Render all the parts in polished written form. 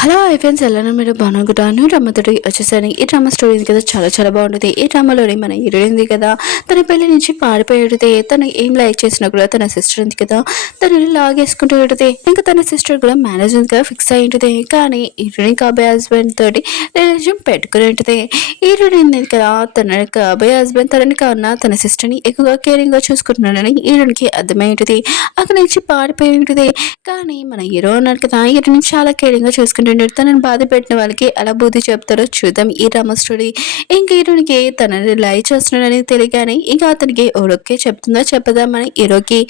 Hello hi friends ఎలా మీరు బాగున్నాను డ్రామాతోటి వచ్చేసరి ఈ డ్రామా స్టోరీ ఉంది కదా చాలా చాలా బాగుంటుంది. ఈ డ్రామాలోని మన హీరోయిన్ ఉంది కదా తన పెళ్లి నుంచి పారిపోయేది. తను ఏం లైక్ చేసినా కూడా తన సిస్టర్ ఉంది కదా తనని లాగేసుకుంటూ ఉంటుంది. ఇంకా తన సిస్టర్ కూడా మ్యారేజ్ ఉంది కదా ఫిక్స్ అయి ఉంటుంది. కానీ హీరోయిన్ కాబోయే హస్బెండ్ తోటి రిలేషన్ పెట్టుకుని ఉంటుంది. హీరోయిన్ ఉంది కదా తన కాబోయే హస్బెండ్ తనని కన్నా తన సిస్టర్ని ఎక్కువగా కేరింగ్ గా చూసుకుంటున్నాడని హీరోయిన్కి అర్థమై ఉంటుంది. అక్కడి నుంచి పారిపోయి ఉంటుంది. కానీ మన హీరో ఉన్నాడు కదా హీరోయిన్ చాలా కేరింగ్ గా చూసుకుంటాడు. తనని బాధ పెట్టిన వాళ్ళకి ఎలా బుద్ధి చెప్తారో చూద్దాం ఈ డ్రామా స్టోరీ. ఇంకా హీరోనికి తనని లైక్ చేస్తున్నాడని తెలియగానే ఇంకా అతనికి ఓకే చెప్తుందా చెప్పదామని హీరోకి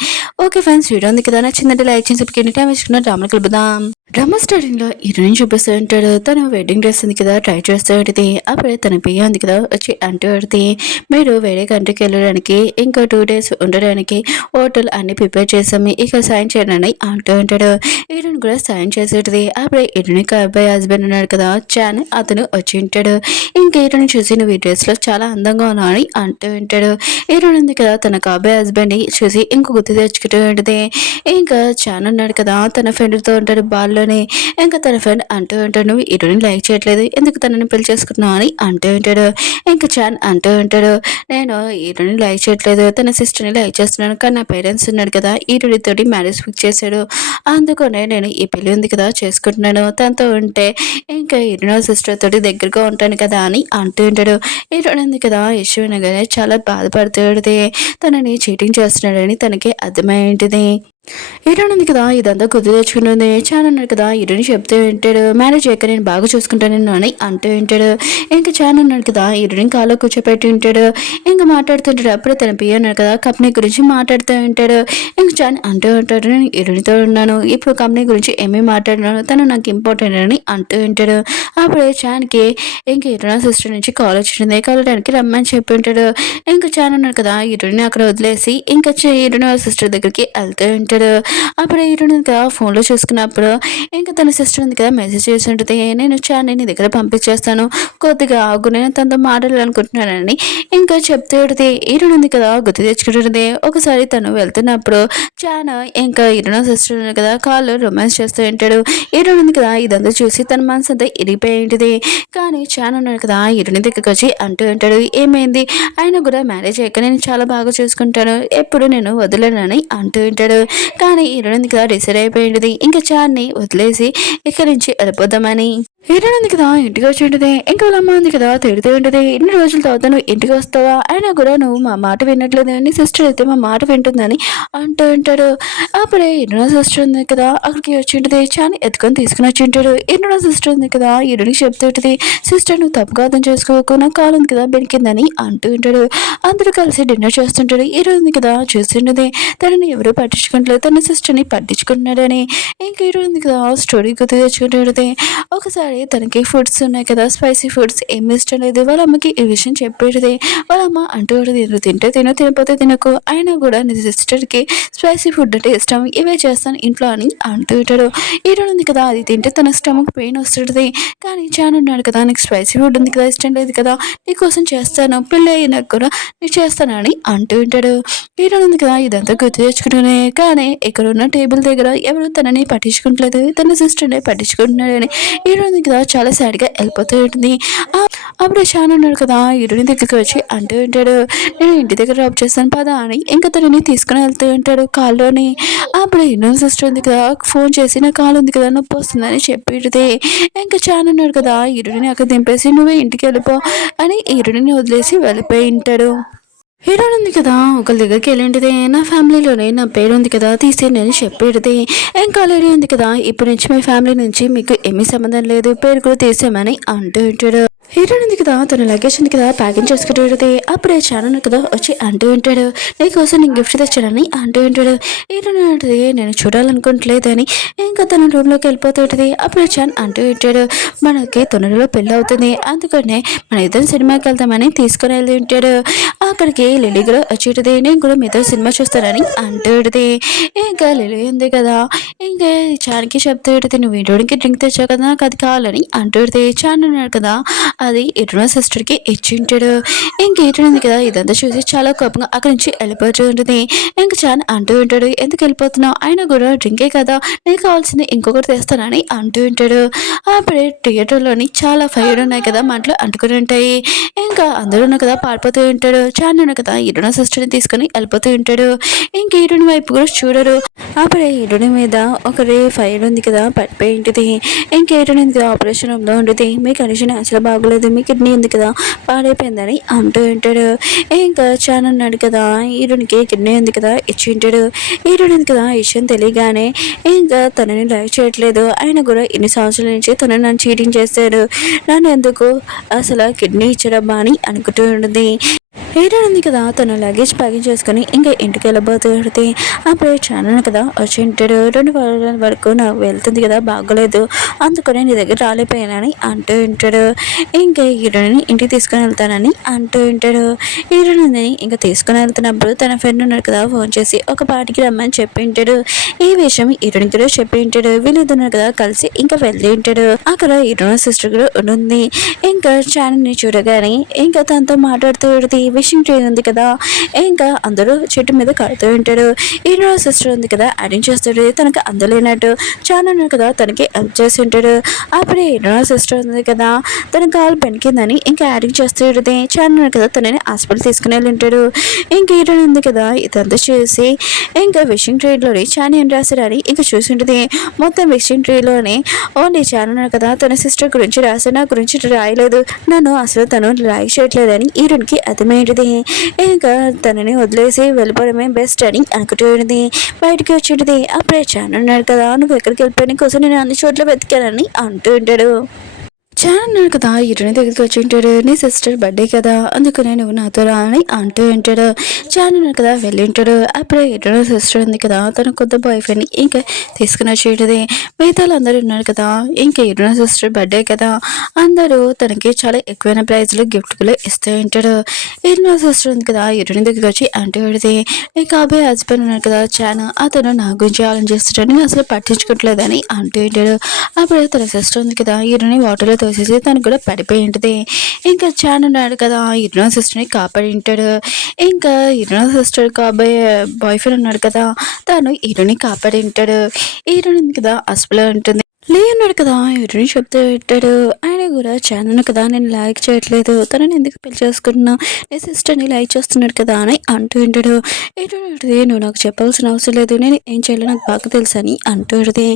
ఓకే ఫ్రెండ్స్ వీడియో ఉంది కదా నచ్చిందంటే లైక్ చేసి టైం వేసుకున్న డ్రామా కలుపుదాం. డ్రామా స్టార్టింగ్ లో హీరోయిన్ చూపిస్తూ ఉంటాడు. తను వెడ్డింగ్ డ్రెస్ ఉంది కదా ట్రై చేస్తూ ఉంటుంది. అప్పుడే తన పియ్య ఉంది కదా వచ్చి అంటూ పెడితే మీరు వేరే కంట్రీకి వెళ్ళడానికి ఇంకా 2 days ఉండడానికి హోటల్ అన్ని ప్రిపేర్ చేసాము ఇక సాయం చేయడానికి అంటూ ఉంటాడు. హీరోయిన్ కూడా సాయం చేసేది. అప్పుడే హీరోయిన్ అబ్బాయి హస్బెండ్ ఉన్నాడు కదా చాన్ అతను వచ్చి ఉంటాడు. ఇంకా హీరోయిన్ చూసి నువ్వు ఈ డ్రెస్ లో చాలా అందంగా ఉన్నావు అని అంటూ ఉంటాడు. హీరోయిన్ ఉంది కదా తన అబ్బాయి హస్బెండ్ చూసి ఇంకో గుర్తు తెచ్చుకుంటూ ఉంటుంది. ఇంకా చాన్ ఉన్నాడు కదా తన ఫ్రెండ్ తో ఉంటాడు బాల్లోనే. ఇంకా తన ఫ్రెండ్ అంటూ ఉంటాడు నువ్వు హీరోయిన్ లైక్ చేయట్లేదు ఎందుకు తనని పెళ్లి చేసుకున్నావు అని అంటూ ఉంటాడు. ఇంకా చాన్ అంటూ ఉంటాడు నేను హీరోయిన్ లైక్ చేయట్లేదు తన సిస్టర్ని లైక్ చేస్తున్నాను కానీ నా పేరెంట్స్ ఉన్నాడు కదా హీరోయిన్ తోటి మ్యారేజ్ ఫిక్స్ చేశాడు అందుకనే నేను ఈ పెళ్లి ఉంది కదా చేసుకుంటున్నాను తనతో ఉంటే ఇంకా హీరోయిన్ సిస్టర్ తోటి దగ్గరగా ఉంటాను కదా అని అంటూ ఉంటాడు. హీరోయిన్ ఉంది కదా యశ్వనగానే చాలా బాధపడుతుంది తనని చీటింగ్ చేస్తున్నాడని తనకి అర్థమై ఉంటుంది. హీరోయిన్ ఉంది కదా ఇదంతా గుర్తు తెచ్చుకుంటుంది. చాన్ అన్నాడు కదా హీరోయిన్ చెప్తూ ఉంటాడు మ్యారేజ్ అయ్యాక నేను బాగా చూసుకుంటాను అని అంటూ ఉంటాడు. ఇంకా చాన్ అన్నాడు కదా హీరోయిన్ కాలో కూర్చోపెట్టి ఉంటాడు. ఇంకా మాట్లాడుతుంటాడు. అప్పుడే తన పియ్య ఉన్నాడు కదా కంపెనీ గురించి మాట్లాడుతూ ఉంటాడు. ఇంకా చాన్ అంటూ ఉంటాడు నేను హీరోయిన్తో ఉన్నాను ఇప్పుడు కంపెనీ గురించి ఏమీ మాట్లాడినాను తను నాకు ఇంపార్టెంట్ అని అంటూ ఉంటాడు. అప్పుడే చాన్కి ఇంకా హీరోయిన్ సిస్టర్ నుంచి కాల్ వచ్చింది కలవడానికి రమ్మని చెప్పి ఉంటాడు. ఇంకా చాన్ అన్నాడు కదా హీరోయిన్ అక్కడ వదిలేసి ఇంకా హీరోయిన్ సిస్టర్ దగ్గరికి వెళ్తూ ఉంటాడు. అప్పుడు హీరోయిన్ ఇంకా ఫోన్లో చూసుకున్నప్పుడు ఇంకా తన సిస్టర్ ఉంది కదా మెసేజ్ చేసి ఉంటుంది నేను చాన్ని నీ దగ్గర పంపించేస్తాను కొద్దిగా ఆగు నేను తనతో మాట్లాడాలనుకుంటున్నానని ఇంకా చెప్తూ ఉంటుంది. హీరోయిన్ ఉంది కదా గుర్తు తెచ్చుకుంటుంది. ఒకసారి తను వెళ్తున్నప్పుడు చాన్ ఇంకా హీరోయిన్ సిస్టర్ ఉంది కదా కాళ్ళు రొమాన్స్ చేస్తూ ఉంటాడు. హీరోయిన్ ఉంది కదా ఇదంతా చూసి తన మనసు అంతా ఇరిగిపోయి ఉంటుంది. కానీ చాన్ ఉన్నాడు కదా హీరోయిన్ దగ్గరికి వచ్చి అంటూ ఉంటాడు ఏమైంది ఆయన కూడా మ్యారేజ్ అయ్యాక నేను చాలా బాగా చూసుకుంటాను ఎప్పుడు నేను వదలనని అంటూ ఉంటాడు. కానీ హీరోయిన్ కదా డిసైడ్ అయిపోయింది ఇంకా చాన్ని వదిలేసి ఇక్కడి నుంచి వెళ్ళిపోదామని. హీరోయిన్ ఉంది కదా ఇంటికి వచ్చి ఉంటుంది. ఇంకా వాళ్ళ అమ్మ ఉంది కదా తిడుతూ ఉంటుంది ఇన్ని రోజుల తర్వాత నువ్వు ఇంటికి వస్తావా అయినా కూడా నువ్వు మా మాట వినట్లేదు నీ సిస్టర్ అయితే మా మాట వింటుందని అంటూ ఉంటాడు. అప్పుడే హీరోయిన్ సిస్టర్ ఉంది కదా అక్కడికి వచ్చి ఉంటుంది. చాన్ని ఎత్తుకొని తీసుకుని వచ్చి ఉంటాడు. హీరోయిన్ సిస్టర్ ఉంది కదా హీరోయిన్ చెప్తూ ఉంటుంది సిస్టర్ నువ్వు తప్పుగా అర్థం చేసుకోకు నా కాలు ఉంది కదా బెనికిందని అంటూ ఉంటాడు. అందరూ కలిసి డిన్నర్ చేస్తుంటాడు. హీరోయిన్ ఉంది కదా చూస్తుండేది తనని ఎవరు పట్టించుకుంటలేదు తన సిస్టర్ని పట్టించుకుంటున్నాడని. ఇంకా హీరోయిన్ ఉంది కదా స్టోరీ గుర్తు తెచ్చుకుంటుంది. ఒకసారి తనకి ఫుడ్స్ ఉన్నాయి కదా స్పైసీ ఫుడ్స్ ఏమి ఇష్టం లేదు వాళ్ళ అమ్మకి ఈ విషయం చెప్పేది. వాళ్ళ అమ్మ అంటూ నువ్వు తింటే తినపోతే తినకు అయినా కూడా నీ సిస్టర్కి స్పైసీ ఫుడ్ అంటే ఇష్టం ఇవే చేస్తాను ఇంట్లో అని అంటూ ఉంటాడు. హీరోయిన్ ఉంది కదా అది తింటే తన స్టమక్ పెయిన్ వస్తుంది కానీ చాన్ ఉన్నాడు కదా నీకు స్పైసీ ఫుడ్ ఉంది కదా ఇష్టం లేదు కదా నీకోసం చేస్తాను పెళ్ళి అయినాక కూడా నీకు చేస్తానని అంటూ ఉంటాడు. హీరోయిన్ ఉంది కదా ఇదంతా గుర్తు తెచ్చుకుంటూనే కానీ ఇక్కడ ఉన్న టేబుల్ దగ్గర ఎవరు తనని పట్టించుకుంటలేదు తన సిస్టర్ని పట్టించుకుంటున్నాడని హీరోయిన్ కదా చాలా సాడ్గా వెళ్ళిపోతూ ఉంటుంది. అప్పుడు చాన్ ఉన్నాడు కదా హీరోయిన్ దగ్గరికి వచ్చి అంటూ ఉంటాడు నేను ఇంటి దగ్గర డ్రాప్ చేస్తాను పదా అని ఇంకా తనని తీసుకుని వెళ్తూ ఉంటాడు కాల్లోని. అప్పుడు హీరోయిన్ సిస్టర్ ఉంది కదా ఫోన్ చేసి నా కాలు ఉంది కదా నొప్పి వస్తుందని చెప్పేది. ఇంకా చాన్ ఉన్నాడు కదా హీరోయిన్ అక్కడ దింపేసి నువ్వే ఇంటికి వెళ్ళిపో అని హీరోయిన్ వదిలేసి వెళ్ళిపోయి ఉంటాడు. హీరోయిన్ ఉంది కదా ఒకరి దగ్గరికి వెళ్ళింటిది నా ఫ్యామిలీలోనే నా పేరు ఉంది కదా తీసేయండి అని చెప్పేది. ఇంకా లేడీ ఉంది కదా ఇప్పటి నుంచి మీ ఫ్యామిలీ నుంచి మీకు ఏమీ సంబంధం లేదు పేరు కూడా తీసేయమని అంటూ ఉంటాడు. హీరోయిన్ ఉంది కదా తన లగేజ్ ఉంది కదా ప్యాకింగ్ చేసుకుంటూ అప్పుడే ఛానల్ కదా వచ్చి అంటూ ఉంటాడు నీకోసం నేను గిఫ్ట్ తెచ్చానని అంటూ ఉంటాడు. హీరోయిన్ అంటది నేను చూడాలనుకోవట్లేదని ఇంకా తన రూమ్లోకి వెళ్ళిపోతుంటుంది. అప్పుడు చాన్ అంటూ ఉంటాడు మనకి తొందరలో పెళ్ళి అవుతుంది అందుకనే మన ఇద్దరు సినిమాకి వెళ్తామని తీసుకుని వెళ్ళి ఉంటాడు. అక్కడికి లిలీ కూడా వచ్చేటది నేను కూడా మీతో సినిమా చూస్తానని అంటూ ఉంటుంది. ఇంకా లిలీ ఉంది కదా ఇంకా చాన్కి చెప్తూ ఉంటుంది నువ్వు ఇంటికి డ్రింక్ తెచ్చావు కదా నాకు అది కావాలని అంటూ ఉంటుంది. చాన్ ఉన్నాడు కదా అది ఇటున్న సిస్టర్కి ఇచ్చి ఉంటాడు. ఇంకేంటుంది కదా ఇదంతా చూసి చాలా కోపంగా అక్కడి నుంచి వెళ్ళిపోతూ ఉంటుంది. ఇంక చాన్ అంటూ ఉంటాడు, ఎందుకు వెళ్ళిపోతున్నావు, అయినా కూడా డ్రింకే కదా, నీకు కావాల్సింది ఇంకొకటి తెస్తానని అంటూ ఉంటాడు. అప్పుడే థియేటర్లోని చాలా ఫైర్ ఉన్నాయి కదా, మంటలు అంటుకుని ఉంటాయి. ఇంకా అందరూ కదా పారిపోతూ ఉంటాడు. చాన్ కదా ఇరుణ సిస్టర్ని తీసుకొని వెళ్ళిపోతూ ఉంటాడు. ఇంక ఇరుని వైపు కూడా చూడరు. అప్పుడే ఇరుని మీద ఒకరి ఫైర్ ఉంది కదా పడిపోయి ఉంటుంది. ఇంకేటనే కదా ఆపరేషన్ రూమ్లో ఉంటుంది. మీ కండిషన్ అసలు బాగోలేదు, మీ కిడ్నీ ఉంది కదా పాడైపోయిందని అంటూ ఉంటాడు. ఇంకా చాన్ అన్నాడు కదా హీరోనికి కిడ్నీ ఉంది కదా ఇచ్చి ఉంటాడు. హీరోని ఉంది కదా ఈ విషయం తెలియగానే ఇంకా తనని లైక్ చేయట్లేదు. ఆయన కూడా ఇన్ని సంవత్సరాల నుంచి తను నన్ను చీటింగ్ చేశాడు, నన్ను ఎందుకు అసలు కిడ్నీ ఇచ్చడబ్బా అని అనుకుంటూ ఉంటుంది. హీరోయిన్ ఉంది కదా తను లగేజ్ ప్యాకింగ్ చేసుకుని ఇంకా ఇంటికి వెళ్ళబోతుంది. అప్పుడే ఛానల్ కదా వచ్చి ఉంటాడు. 2 వారాల వరకు నాకు వెళ్తుంది కదా బాగోలేదు, అందుకనే నీ దగ్గర రాలేపోయానని అంటూ ఉంటాడు. ఇంకా హీరోయిన్ ఇంటికి తీసుకుని వెళ్తానని అంటూ ఉంటాడు. హీరోయిన్ ఇంకా తీసుకుని వెళ్తున్నప్పుడు తన ఫ్రెండ్ ఉన్నాడు కదా ఫోన్ చేసి ఒక పాటికి రమ్మని చెప్పి ఉంటాడు. ఈ విషయం హీరోయిన్ కూడా చెప్పి ఉంటాడు. వీళ్ళిద్దరు కదా కలిసి ఇంకా వెళ్ళి ఉంటాడు. అక్కడ హీరోయిన్ సిస్టర్ కూడా ఉంటుంది. ఇంకా ఛానల్ని చూడగానే ఇంకా తనతో మాట్లాడుతూ ఉంటుంది. విషింగ్ ట్రీ ఉంది కదా, ఇంకా అందరూ చెట్టు మీద కడుతూ ఉంటాడు. హీరో సిస్టర్ ఉంది కదా అరేంజ్ చేస్తాడు. తనకి అందలేనట్టు చాలా కదా తనకి హెల్ప్ చేసి ఉంటాడు. అప్పుడే హీరో సిస్టర్ ఉంది కదా తన కాలు పెనికిందని ఇంకా యాడింగ్ చేస్తూ ఉంటుంది. చాలా కదా తనని హాస్పిటల్ తీసుకుని వెళ్ళి ఉంటాడు. ఇంకా హీరో ఉంది కదా ఇదంతా చూసి ఇంకా విషింగ్ ట్రీలోని చాలా ఏం రాశాడని ఇంకా చూసి ఉంటుంది. మొత్తం విషింగ్ ట్రీలోని ఓన్లీ చాలా కదా తన సిస్టర్ గురించి రాసి నా గురించి రాయలేదు, నన్ను అసలు తను లైక్ చేయట్లేదని హీరోకి అర్థమైంది. ఇంకా తనని వదిలేసి వెళ్ళిపోవడమే బెస్ట్ అని అనుకుంటుంది. బయటికి వచ్చింటుంది. అప్పుడే చాలా అన్నాడు కదా నువ్వు ఎక్కడికి వెళ్ళిపోయిన కోసం నేను అన్ని చోట్ల వెతికానని అంటూ ఉంటాడు. చాలా అన్నాడు కదా హీరోని దగ్గరికి వచ్చి ఉంటాడు. నీ సిస్టర్ బర్త్డే కదా అందుకనే నువ్వు నాతో రా అని అంటూ ఉంటాడు. చాలా అన్నాడు కదా వెళ్ళి ఉంటాడు. అప్పుడే హీరో సిస్టర్ ఉంది కదా తన కొత్త బాయ్ ఫ్రెండ్ని ఇంకా తీసుకుని వచ్చి ఉంటుంది. మిగతా అందరూ ఉన్నారు కదా ఇంకా హీరో సిస్టర్ బర్త్డే కదా అందరూ తనకి చాలా ఎక్కువైన ప్రైజ్లు గిఫ్ట్లు ఇస్తూ ఉంటాడు. హీరో సిస్టర్ ఉంది కదా హీరోని దగ్గరికి వచ్చి అంటూ ఉంటుంది. నీ కాబోయే హస్బెండ్ ఉన్నాడు కదా చాలా అతను నా గురించి ఆలోచిస్తాడు, నేను అసలు పట్టించుకోవట్లేదని అంటూ ఉంటాడు. అప్పుడే తన సిస్టర్ ఉంది కదా హీరోని వాటర్లో తోసేసి తను కూడా పడిపోయి ఉంటుంది. ఇంకా చాన్ ఉన్నాడు కదా హీరో సిస్టర్ని కాపాడి ఉంటాడు. ఇంకా హీరో సిస్టర్ కాబోయే బాయ్ ఫ్రెండ్ ఉన్నాడు కదా తను హీరోని కాపాడి ఉంటాడు. హీరోని కదా హాస్పిటల్ ఉంటుంది. ఉన్నాడు కదా హీరోని చెప్తూ పెట్టాడు. ఆయన కూడా ఛానల్ కదా నేను లైక్ చేయట్లేదు, తనని ఎందుకు పెళ్లి చేసుకుంటున్నా, నీ సిస్టర్ని లైక్ చేస్తున్నాడు కదా అని అంటూ ఉంటాడు. ఏంటంటే నువ్వు నాకు చెప్పాల్సిన అవసరం లేదు, నేను ఏం చేయాలో నాకు బాగా తెలుసు అని అంటూ ఉంటుంది.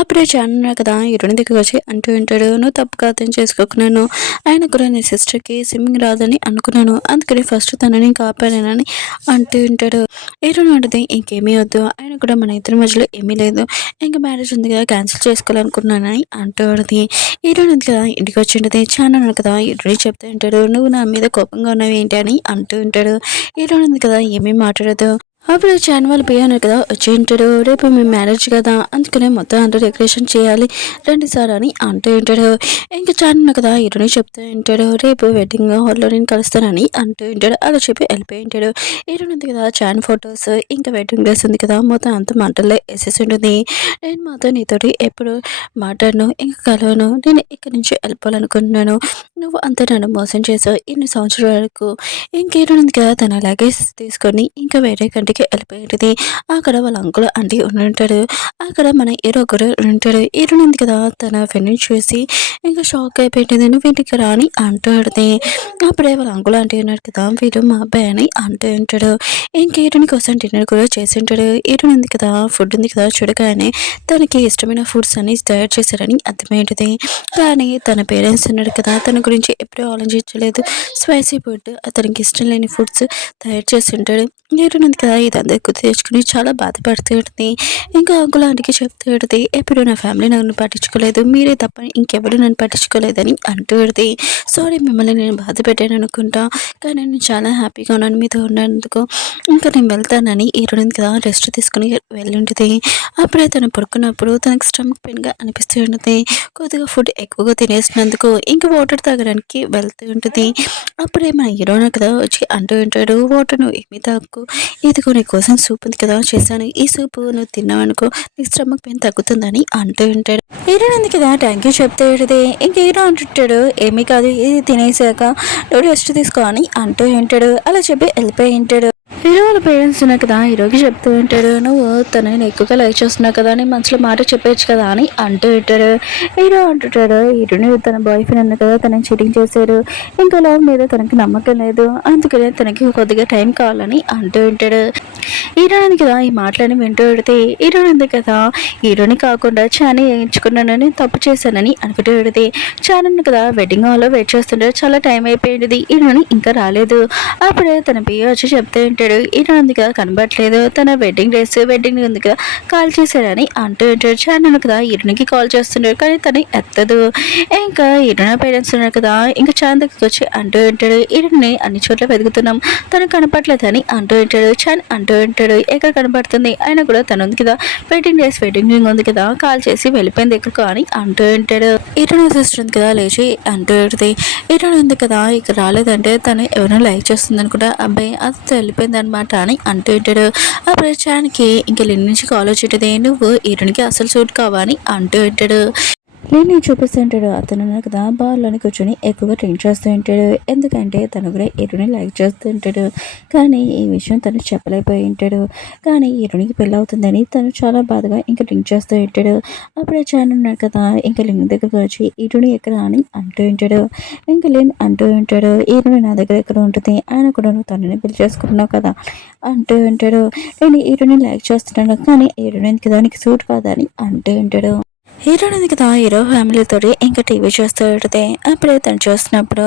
అప్పుడే ఛానల్ కదా హీరోని దగ్గర వచ్చి అంటూ ఉంటాడు. నువ్వు తప్పుగా అర్థం చేసుకోకున్నాను, ఆయన కూడా నీ సిస్టర్కి స్విమ్మింగ్ రాదని అనుకున్నాను, అందుకని ఫస్ట్ తనని కాపాడానని అంటూ ఉంటాడు. హీరోని ఉంటుంది ఇంకేమీ వద్దు, ఆయన కూడా మన ఇద్దరి మధ్యలో ఏమీ లేదు, ఇంకా మ్యారేజ్ ఉంది కదా క్యాన్సిల్ చేసుకోవాలనుకున్నానని అంటూ ఉంటుంది. హీరోయిన్ కదా ఇంటికి వచ్చి ఉంటుంది. చాలా కదా హీరోని చెప్తూ ఉంటాడు. నువ్వు నా మీద కోపంగా ఉన్నావు ఏంటి అని అంటూ ఉంటాడు. హీరోయిన్ ఉంది కదా ఏమీ మాట్లాడదు. అప్పుడు చాన్ వాళ్ళు పోయాను కదా వచ్చి ఉంటాడు. రేపు మేము మ్యారేజ్ కదా అందుకనే మొత్తం అందరూ డెకరేషన్ చేయాలి రండి సార్ అని అంటూ ఉంటాడు. ఇంకా చాన్ కదా హీరోని చెప్తూ ఉంటాడు. రేపు వెడ్డింగ్ హాల్లో నేను కలుస్తానని అంటూ ఉంటాడు. అలా చెప్పి వెళ్ళిపోయి ఉంటాడు. హీరోని ఉంది కదా చాన్ ఫొటోస్ ఇంకా వెడ్డింగ్ డ్రెస్ ఉంది కదా మొత్తం అంత మంటల్లో వేసేసి ఉంటుంది. నేను మాతో నీతోటి ఎప్పుడు మాట్లాడను ఇంకా కలవను, నేను ఇక్కడి నుంచి వెళ్ళిపోవాలనుకుంటున్నాను, నువ్వు అంత నన్ను మోసం చేసావు ఇన్ని సంవత్సరాల వరకు. ఇంకేటో ఉంది కదా తన లగేజ్ తీసుకొని ఇంకా వేరే కంటికి వెళ్ళిపోయి ఉంటుంది. అక్కడ వాళ్ళ అంకుల్ ఆంటీ ఉంటాడు. అక్కడ మన హీరో కూడా ఉంటాడు. హీరో ఉంది కదా తన ఫ్రెండ్ని చూసి ఇంకా షాక్ అయిపోయింది. నువ్వు ఇంటికి రాని అంటూ ఉంటుంది. అప్పుడే వాళ్ళ అంకుల్ ఆంటీ ఉన్నాడు కదా వీడు మా అబ్బాయి అని అంటూ ఉంటాడు. ఇంకా హీరోని కోసం డిన్నర్ కూడా చేసి ఉంటాడు. హీరో ఉంది కదా ఫుడ్ ఉంది కదా చూడగానే తనకి ఇష్టమైన ఫుడ్స్ అన్ని తయారు చేశారని అర్థమైంటుంది. కానీ తన పేరెంట్స్ ఉన్నాడు కదా తన గురించి ఎప్పుడూ ఆలోచించలేదు. స్పైసీ ఫుడ్ అతనికి ఇష్టం లేని ఫుడ్స్ తయారు చేసి ఉంటాడు. హీరోని కదా ఇదంతా గుర్తు తెచ్చుకుని చాలా బాధపడుతూ ఉంటుంది. ఇంకా అంకుల్ ఆంటీకి చెప్తూ ఉంటుంది. ఎప్పుడు నా ఫ్యామిలీ నన్ను పట్టించుకోలేదు, మీరే తప్ప ఇంకెవరు నన్ను పట్టించుకోలేదని అంటూ ఉంటుంది. సారీ మిమ్మల్ని నేను బాధ పెట్టాను అనుకుంటా, కానీ నేను చాలా హ్యాపీగా ఉన్నాను మీతో ఉన్నందుకు, ఇంకా నేను వెళ్తానని హీరోయిన్ కదా రెస్ట్ తీసుకుని వెళ్ళి ఉంటుంది. అప్పుడే తను పడుకున్నప్పుడు తనకు స్టమక్ పెయిన్గా అనిపిస్తూ ఉంటుంది. కొద్దిగా ఫుడ్ ఎక్కువగా తినేసినందుకు ఇంకా వాటర్ తాగడానికి వెళ్తూ ఉంటుంది. అప్పుడే మన హీరోయిన్ కదా వచ్చి అంటూ ఉంటాడు. వాటర్ నువ్వు ఏమీ తాగు, ఇదిగో నీకోసం సూప్ ఉంది కదా చేశాను, ఈ సూపు నువ్వు తిన్నావనుకో నీ స్టమక్ పెయిన్ తగ్గుతుందని అంటూ ఉంటాడు. హీరో ఉంది కదా థ్యాంక్ యూ చెప్తే ఇంక హీరో అంటుంటాడు ఏమీ కాదు ఇది తినేసాక నువ్వు రెస్ట్ తీసుకో అని అంటూ ఉంటాడు. అలా చెప్పి వెళ్ళిపోయి ఉంటాడు. హీరో వాళ్ళ పేరెంట్స్ ఉన్నాయి కదా హీరోకి చెప్తూ ఉంటాడు నువ్వు తనని ఎక్కువగా లైక్ చేస్తున్నావు కదా అని మనసులో మాట చెప్పేయచ్చు కదా అని అంటూ ఉంటాడు. హీరో అంటుంటాడు హీరోని తన బాయ్ ఫ్రెండ్ ఉంది కదా తనని చీటింగ్ చేశాడు, ఇంకా లవ్ మీద తనకి నమ్మకం లేదు, అందుకనే తనకి కొద్దిగా టైం కావాలని అంటూ ఉంటాడు. హీరోయిన్ కదా ఈ మాటలని వింటూ పెడితే హీరోయిన్ ఉంది కదా హీరోని కాకుండా చాని ఎంచుకున్నానని తప్పు చేశానని అనుకుంటూ పెడితే చానని కదా వెడ్డింగ్ హాల్లో వెయిట్ చేస్తుంటే చాలా టైం అయిపోయింది, హీరోని ఇంకా రాలేదు. అప్పుడే తన పియ్య వచ్చి చెప్తూ ఉంటాడు హీరోయిన్ ఉంది కదా కనబడట్లేదు, తన వెడ్డింగ్ డ్రెస్ వెడ్డింగ్ ఉంది కదా కాల్ చేశాడని అంటూ ఉంటాడు. చానని కదా హీరోనికి కాల్ చేస్తుంటాడు కానీ తను ఎత్తదు. ఇంకా హీరోయిన్ పేరెంట్స్ ఉన్నారు కదా ఇంకా చాన్ దగ్గరికి వచ్చి అంటూ ఉంటాడు హీరోని అన్ని చోట్ల వెతుకుతున్నాం తను కనపడలేదని అంటూ ఉంటాడు. చాన్ అంటూ ఉంటాడు ఎక్కడ కనపడుతుంది ఆయన కూడా తను ఉంది కదా వెడ్డింగ్ డ్రెస్ వెడ్డింగ్ రింగ్ ఉంది కదా కాల్ చేసి వెళ్ళిపోయింది ఎక్కడికో అని అంటూ ఉంటాడు. హీరోయిన్ సిస్టర్ ఉంది కదా లేచి అంటూ ఉంటుంది హీరోయిన్ ఉంది కదా ఇక్కడ రాలేదంటే తను ఎవరైనా లైక్ చేస్తుంది అనుకుంటా అబ్బాయి అది వెళ్ళిపోయింది అనమాట అని అంటూ ఉంటాడు. అప్పుడు చాన్కి ఇంకా లిన్ నుంచి కాల్ వచ్చేటది నువ్వు హీరోయిన్కి అసలు సూట్ కావని అంటూ ఉంటాడు. నేను చూపిస్తుంటాడు అతను కదా బార్లోని కూర్చొని ఎక్కువగా డ్రింక్ చేస్తూ ఉంటాడు, ఎందుకంటే తను కూడా హీరోని లైక్ చేస్తూ ఉంటాడు. కానీ ఈ విషయం తను చెప్పలేకపోయి ఉంటాడు. కానీ హీరోనికి పెళ్ళి అవుతుందని తను చాలా బాధగా ఇంకా డ్రింక్ చేస్తూ ఉంటాడు. అప్పుడే చాన్ ఉన్నాడు కదా ఇంకా లింగ్ దగ్గరకు వచ్చి హీరోని ఎక్కడ అని అంటూ ఉంటాడు. ఇంకా లిన్ అంటూ ఉంటాడు హీరోని నా దగ్గర ఎక్కడ ఉంటుంది ఆయన కూడా నువ్వు తనని పెళ్లి చేసుకుంటున్నావు కదా అంటూ ఉంటాడు. నేను హీరోని లైక్ చేస్తున్నాను కానీ హీరోని కదా నీకు సూట్ కాదని అంటూ ఉంటాడు. హీరోయిన్ కదా హీరో ఫ్యామిలీతో ఇంకా టీవీ చూస్తూ ఉంటుంది. అప్పుడే తను చూస్తున్నప్పుడు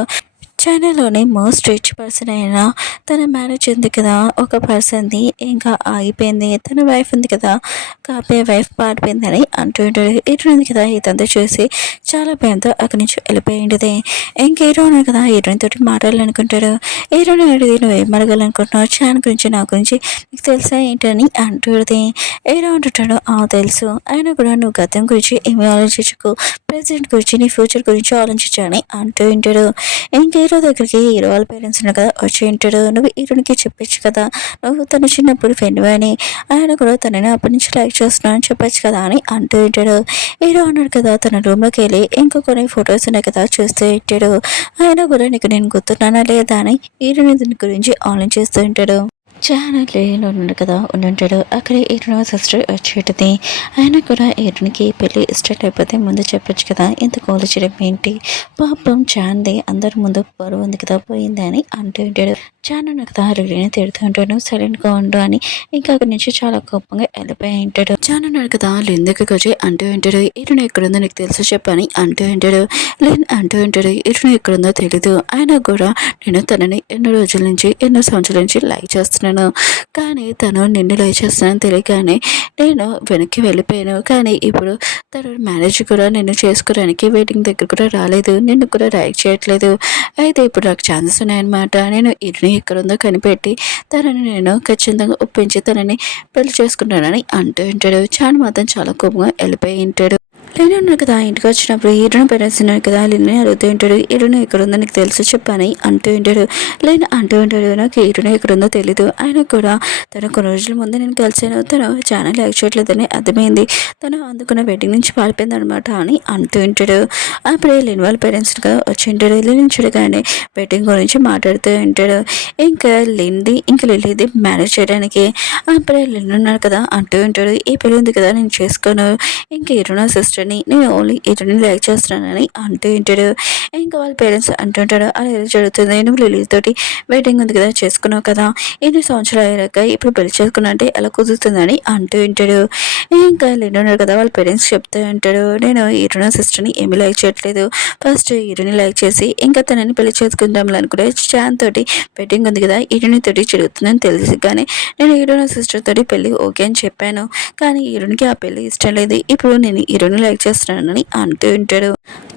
చైనాలోని మోస్ట్ రిచ్ పర్సన్ అయినా తన మ్యారేజ్ ఉంది కదా ఒక పర్సన్ది ఇంకా ఆగిపోయింది, తన వైఫ్ ఉంది కదా కాపే వైఫ్ పారిపోయిందని అంటూ ఉంటాడు. హీరోయిన్ కదా ఇదంతా చూసి చాలా భయంతో అక్కడి నుంచి వెళ్ళిపోయింది. ఇంక హీరోయిన్ కదా హీరోయిన్ తోటి మాట్లాడాలనుకుంటాడు. హీరోయిన్ అడిగి నువ్వు ఏం అడగాలనుకుంటున్నావు చాన్ గురించి నా గురించి నీకు తెలుసా ఏంటని అంటుంది. హీరో అంటుంటాడు తెలుసు అయినా కూడా నువ్వు గతం గురించి ఏమి ఆలోచించకు, ప్రెసెంట్ గురించి నీ ఫ్యూచర్ గురించి ఆలోచించాలని అంటూ ఉంటాడు. ఇంక హీరో దగ్గరికి హీరో వాళ్ళ పేరెంట్స్ కదా వచ్చి ఉంటాడు నువ్వు హీరోనికి చెప్పచ్చు కదా నువ్వు తను చిన్నప్పుడు ఫ్రెండ్ అని ఆయన కూడా తనని అప్పటి నుంచి లైక్ చేస్తున్నావు అని చెప్పచ్చు కదా అని అంటూ ఉంటాడు. హీరో అన్నాడు కదా తన రూమ్లోకి వెళ్ళి ఇంకా కొన్ని ఫొటోస్ ఉన్నాయి కదా చూస్తూ ఉంటాడు. ఆయన కూడా నీకు నేను గుర్తున్నానా లేదా అని హీరోని దీని గురించి ఆలోచిస్తూ ఉంటాడు. చాలా లేలో ఉన్నాడు కదా ఉండుంటాడు. అక్కడే హీరోయిన్ సిస్టర్ వచ్చేటది. ఆయన కూడా హీరోయిన్కి పెళ్ళి ఇష్టం లేకపోతే ముందు చెప్పొచ్చు కదా ఇంత కోలు చేయడం ఏంటి పాపం చాంది అందరి ముందు బరువు ఉంది కదా పోయింది అని అంటూ ఉంటాడు. చాన్ కదా హీరోయిన్ తిడుతూ ఉంటాడు సైలెంట్గా ఉండు అని ఇంకా అక్కడి నుంచి చాలా కోపంగా వెళ్ళిపోయి ఉంటాడు. చాన్ ఉన్నాడు కదా లిన్ దగ్గరికి వచ్చి అంటూ ఉంటాడు హీరోయిన్ ఎక్కడుందో నీకు తెలుసు చెప్పని అంటూ ఉంటాడు. లిన్ అంటూ ఉంటాడు హీరోయిన్ ఎక్కడుందో తెలీదు ఆయన కూడా నేను తనని ఎన్నో రోజుల నుంచి ఎన్నో సంవత్సరాల నుంచి లైక్ చేస్తున్నాను కానీ తను నిన్ను లైక్ చేస్తున్నాను తెలియగానే నేను వెనక్కి వెళ్ళిపోయాను, కానీ ఇప్పుడు తను మ్యారేజ్ కూడా నేను చేసుకోవడానికి వెయిటింగ్ దగ్గర కూడా రాలేదు, నిన్ను కూడా లైక్ చేయట్లేదు, అయితే ఇప్పుడు నాకు ఛాన్సెస్ ఉన్నాయన్నమాట, నేను ఇరుని ఎక్కడ ఉందో కనిపెట్టి తనని నేను ఖచ్చితంగా ఒప్పించి తనని పెళ్లి చేసుకుంటానని అంటూ ఉంటాడు. చాన్ మాత్రం చాలా కోపంగా వెళ్ళిపోయి ఉంటాడు. లిన్ ఉన్నాడు కదా ఇంటికి వచ్చినప్పుడు హీరోని పేరెంట్స్ ఉన్నారు కదా లిన్ని అడుగుతూ ఉంటాడు హీరోని ఎక్కడ ఉందో నీకు తెలుసు చెప్పని అంటూ ఉంటాడు. లిన్ అంటూ ఉంటాడు నాకు హీరోని ఎక్కడ ఉందో తెలీదు, ఆయన కూడా తను కొన్ని రోజుల ముందు నేను కలిసాను, తను చాలా లైక్ చేయట్లేదని అర్థమైంది, తను అందుకున్న వెడ్డింగ్ నుంచి పారిపోయింది అనమాట అని అంటూ ఉంటాడు. అప్పుడే లిన్ వాళ్ళ పేరెంట్స్ కదా వచ్చి ఉంటాడు. లిన్ చూడగానే వెడ్డింగ్ గురించి మాట్లాడుతూ ఉంటాడు. ఇంకా లిన్ది ఇంకా లిల్లీది మ్యారేజ్ చేయడానికి అప్పుడే లిన్ ఉన్నాడు కదా అంటూ ఉంటాడు ఈ పెళ్ళి ఉంది కదా నేను చేసుకోను, ఇంకా హీరోనా సిస్టర్ నేను ఓన్లీ హీరోని లైక్ చేస్తున్నానని అంటూ ఉంటాడు. ఇంకా వాళ్ళ పేరెంట్స్ అంటుంటాడు అలా ఏదో జరుగుతుంది నువ్వు లిలీతోటి వెడ్డింగ్ ఉంది కదా చేసుకున్నావు కదా ఎన్ని సంవత్సరాలు అయ్యాక ఇప్పుడు పెళ్లి చేసుకున్నా అంటే ఎలా కుదురుతుందని అంటూ ఉంటాడు. ఇంకా లిన్ ఉన్నాడు కదా వాళ్ళ పేరెంట్స్ చెప్తూ ఉంటాడు నేను హీరోనా సిస్టర్ని ఏమీ లైక్ చేయట్లేదు, ఫస్ట్ హీరోని లైక్ చేసి ఇంకా తనని పెళ్లి చేసుకుందాం అనుకుంటే చాన్ తోటి వెడ్డింగ్ ఉంది కదా హీరోని తోటి జరుగుతుందని తెలిసి కానీ నేను హీరోనా సిస్టర్ తోటి పెళ్లి ఓకే అని చెప్పాను, కానీ హీరోనికి ఆ పెళ్లి ఇష్టం లేదు, ఇప్పుడు నేను హీరోని లైక్ లైక్ చేస్తున్నానని అంటూ ఉంటాడు.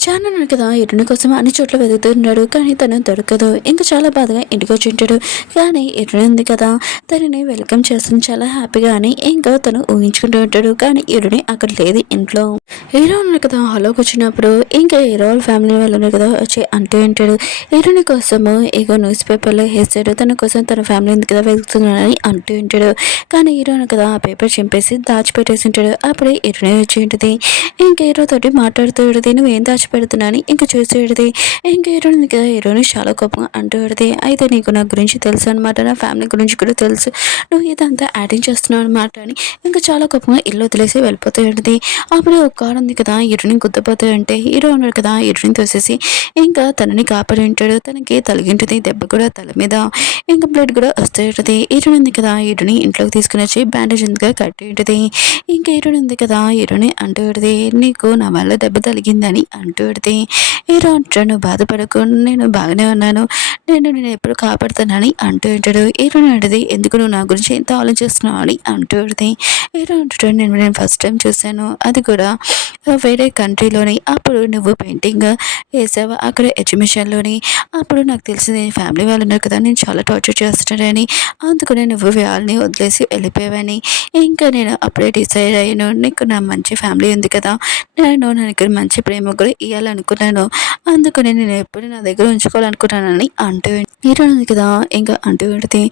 చాలా ఉన్నాడు కదా ఇరుని కోసం అన్ని చోట్ల వెతుకుతున్నాడు కానీ తను దొరకదు. ఇంకా చాలా బాధగా ఇంటికి వచ్చి ఉంటాడు. కానీ ఇరుని ఉంది కదా తనని వెల్కమ్ చేస్తుంది చాలా హ్యాపీగా అని ఇంకా తను ఊహించుకుంటూ ఉంటాడు. కానీ ఇరుని అక్కడ లేదు ఇంట్లో. హీరో ఉన్నాడు కదా హాల్లోకి వచ్చినప్పుడు ఇంకా హీరో వాళ్ళ ఫ్యామిలీ వాళ్ళు ఉన్నారు కదా వచ్చి అంటూ ఉంటాడు. హీరోని కోసము ఇగో న్యూస్ పేపర్లో వేసాడు తన కోసం తన ఫ్యామిలీ ఉంది కదా వెతుకుతున్నాడని అంటూ ఉంటాడు. కానీ హీరోని కదా ఆ పేపర్ చింపేసి దాచిపెట్టేసి ఉంటాడు. అప్పుడే హీరోని వచ్చి ఉంటుంది. ఇంకా హీరో తోటి మాట్లాడుతూ ఉంటుంది. నువ్వేం దాచిపెడుతున్నాని ఇంకా చూసి ఉంటుంది. ఇంకా హీరో ఉంది కదా హీరోని చాలా కోపంగా అంటూ ఉంటుంది. అయితే నీకు నా గురించి తెలుసు అనమాట, నా ఫ్యామిలీ గురించి కూడా తెలుసు, నువ్వు ఇదంతా యాడింగ్ చేస్తున్నావు అనమాట అని ఇంకా చాలా కోపంగా ఇల్లు వదిలేసి వెళ్ళిపోతూ ఉంటుంది. అప్పుడే ఒక కారు ఉంది కదా హీరోని గుద్దుపోతూ ఉంటే హీరో ఉన్నాడు కదా హీరోని తోసేసి ఇంకా తనని కాపాడి ఉంటాడు. తనకి తలిగింటుంది దెబ్బ కూడా తల మీద. ఇంకా బ్లడ్ కూడా వస్తూ ఉంటుంది. హీరోని ఉంది కదా హీరోని ఇంట్లోకి తీసుకుని వచ్చి బ్యాండేజ్ ఉందిగా కట్టి ఉంటుంది. ఇంకా హీరోని ఉంది కదా హీరోని అంటూ ఉంటుంది. నీకు నా వల్ల దెబ్బ తలిగిందని అంటూ ఉంటుంది. హీరో అంటాడు నువ్వు బాధపడకు నేను బాగానే ఉన్నాను, నేను ఎప్పుడు కాపాడుతానని అంటూ ఉంటాడు. హీరోని అంటది ఎందుకు నువ్వు నా గురించి ఎంత ఆలోచిస్తున్నావు అని అంటూ ఉంటుంది. హీరో అంటాడు నేను ఫస్ట్ టైం చూశాను అది కూడా వేరే కంట్రీలోని. అప్పుడు నువ్వు పెయింటింగ్ వేసావు అక్కడ ఎగ్జిబిషన్లోని. అప్పుడు నాకు తెలిసింది ఫ్యామిలీ వాళ్ళు ఉన్నారు కదా నేను చాలా టార్చర్ చేస్తున్నారని, అందుకనే నువ్వు వాళ్ళని వదిలేసి వెళ్ళిపోయావని. ఇంకా నేను అప్పుడే డిసైడ్ అయ్యాను నీకు నా మంచి ఫ్యామిలీ ఉంది కదా, నాకు మంచి ప్రేమ కూడా ఇవ్వాలనుకున్నాను, అందుకని నేను ఎప్పుడు నా దగ్గర ఉంచుకోవాలనుకున్నానని అంటూ హీరో ఉంది కదా ఇంకా అంటూ ఉంటుంది.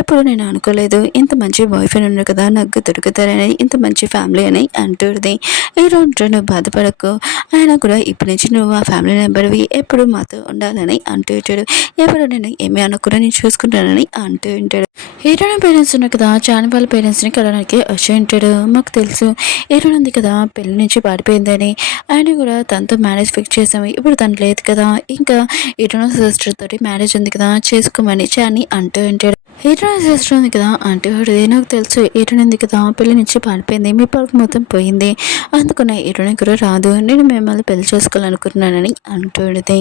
ఎప్పుడు నేను అనుకోలేదు ఇంత మంచి బాయ్ ఫ్రెండ్ ఉన్నారు కదా నాకు దొరుకుతారని, ఇంత మంచి ఫ్యామిలీ అని అంటుంది. హీరో అంటాడు నువ్వు బాధపడకు, ఆయన కూడా ఇప్పటి నుంచి నువ్వు ఆ ఫ్యామిలీ మెంబర్వి ఎప్పుడు మాతో ఉండాలని అంటూ ఉంటాడు. ఎప్పుడు నేను ఏమి అనుకున్నా నేను చూసుకుంటానని అంటూ ఉంటాడు. హీరోయిన్ పేరెంట్స్ ఉన్నారు కదా చాని వాళ్ళ పేరెంట్స్ని కలవడానికి వచ్చి ఉంటాడు. మాకు తెలుసు హీరోయిన్ ఉంది కదా పెళ్లి నుంచి పారిపోయిందని, ఆయన కూడా తనతో మ్యారేజ్ ఫిక్స్ చేసాము, ఇప్పుడు తను లేదు కదా ఇంకా హీరోయిన్ సిస్టర్ తోటి మ్యారేజ్ ఉంది కదా చేసుకోమని చాని అంటూ ఉంటాడు. హీరోయిన్ సిస్టర్ ఉంది కదా అంటూ నాకు తెలుసు హీరోయిన్ ఉంది కదా పెళ్లి నుంచి పారిపోయింది, మీ పరుపు మొత్తం పోయింది, అందుకున్న హీరోయిన్ కూడా రాదు, నేను మిమ్మల్ని పెళ్లి చేసుకోవాలనుకుంటున్నానని అంటుంది.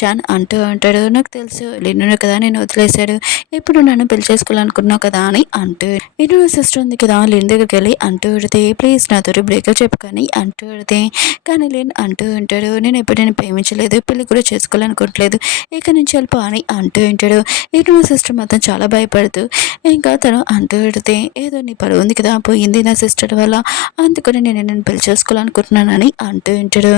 చాన్ అంటూ ఉంటాడు నాకు తెలుసు లిన్ను కదా నేను వదిలేశాడు, ఇప్పుడు నన్ను పెళ్లి చేసుకోవాలనుకున్నావు కదా అని అంటూ హీరోయిన్ సిస్టర్ ఉంది కదా లిన్ దగ్గరికి వెళ్ళి అంటూ ఉడితే ప్లీజ్ నాతో బ్రేకప్ చెప్పుకొని అంటూ ఉడితే. కానీ లిన్ అంటూ ఉంటాడు నేను ఎప్పుడైనా ప్రేమించలేదు, పెళ్లి కూడా చేసుకోవాలనుకోవట్లేదు, ఇక నుంచి వెళ్ళిపో అని అంటూ ఉంటాడు. హీరోయిన్ సిస్టర్ మాత్రం చాలా భయపడుతూ ఇంకా తను అంటూ ఉడితే ఏదో నీ పరువు ఉంది కదా పోయింది నా సిస్టర్ వల్ల, అందుకని నేను పెళ్లి చేసుకోవాలనుకుంటున్నానని అంటూ ఉంటాడు.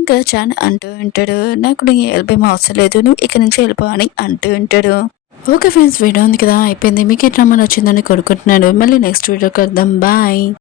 ఇంకా చాన్ అంటూ ఉంటాడు నాకు నీ ఎల్బేం అవసరం లేదు, నువ్వు ఇక నుంచి వెళ్ళిపో అని అంటూ ఉంటాడు. ఓకే ఫ్రెండ్స్ వీడియో ఉంది కదా అయిపోయింది. మీకు ఈ డ్రామా నచ్చిందని కోరుకుంటున్నాను. మళ్ళీ నెక్స్ట్ వీడియోకి వద్దాం. బాయ్.